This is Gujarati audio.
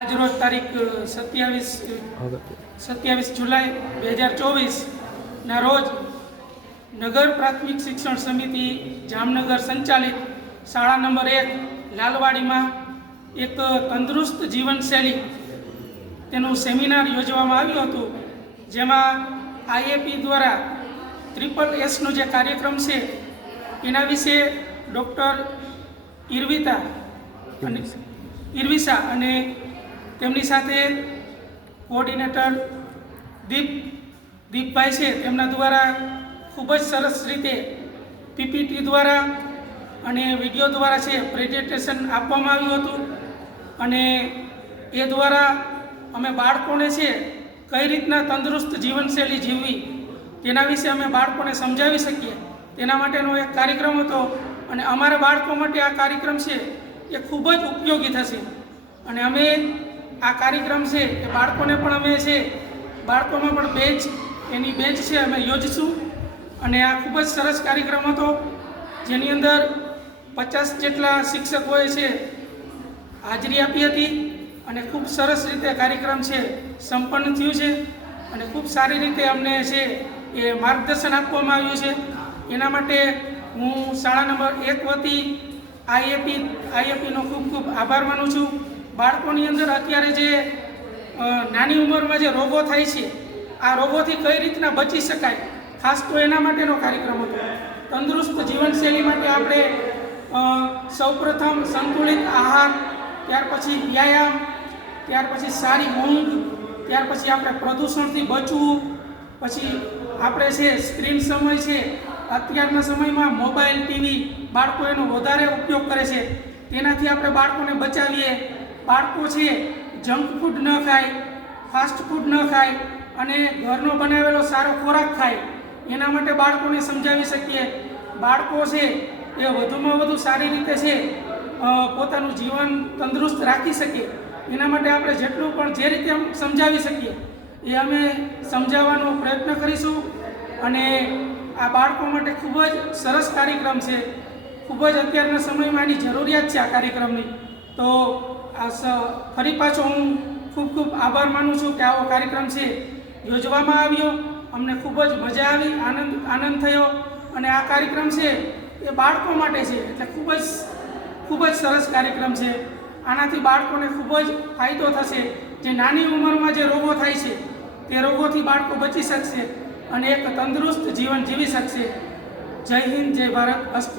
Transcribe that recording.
આજરોજ તારીખ 27 જુલાઈ 2024 રોજ નગર પ્રાથમિક શિક્ષણ સમિતિ જામનગર સંચાલિત શાળા નંબર 1 લાલવાડીમાં એક તંદુરસ્ત જીવનશૈલી તેનું સેમિનાર યોજવામાં આવ્યું હતું, જેમાં આઈએપી દ્વારા SSSનો જે કાર્યક્રમ છે એના વિશે ડૉક્ટર ઇરવિસા અને તેમની સાથે કોઓર્ડિનેટર દીપભાઈ છે, તેમના દ્વારા ખૂબ જ સરસ રીતે પીપીટી દ્વારા અને વિડીયો દ્વારા છે પ્રેઝન્ટેશન આપવામાં આવ્યું હતું. અને એ દ્વારા અમે બાળકોને છે કઈ રીતના તંદુરસ્ત જીવનશૈલી જીવવી તેના વિશે અમે બાળકોને સમજાવી શકીએ તેના માટેનો એક કાર્યક્રમ હતો. અને અમારા બાળકો માટે આ કાર્યક્રમ છે એ ખૂબ જ ઉપયોગી થશે. અને અમે આ કાર્યક્રમ છે એ બાળકોને પણ અમે છે બાળકોમાં પણ એની બેચ છે અમે યોજીશું. અને આ ખૂબ જ સરસ કાર્યક્રમ હતો, જેની અંદર 50 જેટલા શિક્ષકોએ છે હાજરી આપી હતી. અને ખૂબ સરસ રીતે કાર્યક્રમ છે સંપન્ન થયું છે. અને ખૂબ સારી રીતે અમને છે એ માર્ગદર્શન આપવામાં આવ્યું છે. એના માટે હું શાળા નંબર 1 વતી આઈએપીનો ખૂબ ખૂબ આભાર માનું છું. બાળકોની અંદર અત્યારે જે નાની ઉંમરમાં જે રોગો થાય છે, આ રોગોથી કઈ રીતના બચી શકાય, ખાસ તો એના માટેનો કાર્યક્રમ હતો. તંદુરસ્ત જીવનશૈલી માટે આપણે સૌપ્રથમ સંતુલિત આહાર, ત્યાર પછી વ્યાયામ, ત્યાર પછી સારી ઊંઘ, ત્યાર પછી આપણે પ્રદૂષણથી બચવું, પછી આપણે છે સ્ક્રીન સમય છે અત્યારના સમયમાં મોબાઈલ ટીવી બાળકો એનો વધારે ઉપયોગ કરે છે, તેનાથી આપણે બાળકોને બચાવીએ. બાળકો છે જંક ફૂડ ન ખાય, ફાસ્ટ ફૂડ ન ખાય અને ઘરનો બનાવેલો સારો ખોરાક ખાય, એના માટે બાળકોને સમજાવી શકીએ. બાળકો છે એ વધુમાં વધુ સારી રીતે છે પોતાનું જીવન તંદુરસ્ત રાખી શકે એના માટે આપણે જેટલું પણ જે રીતે સમજાવી શકીએ એ અમે સમજાવવાનો પ્રયત્ન કરીશું. અને આ બાળકો માટે ખૂબ જ સરસ કાર્યક્રમ છે, ખૂબ જ અત્યારના સમયમાં આની જરૂરિયાત છે આ કાર્યક્રમની. તો ફરી પાછો હું ખૂબ ખૂબ આભાર માનું છું કે આવો કાર્યક્રમ છે યોજવામાં આવ્યો. અમને ખૂબ જ મજા આવી, આનંદ થયો. અને આ કાર્યક્રમ છે એ બાળકો માટે છે, એટલે ખૂબ જ સરસ કાર્યક્રમ છે. આનાથી બાળકોને ખૂબ જ ફાયદો થશે. જે નાની ઉંમરમાં જે રોગો થાય છે તે રોગોથી બાળકો બચી શકશે અને એક તંદુરસ્ત જીવન જીવી શકશે. જય હિન્દ, જય ભારત, અસ્તુ.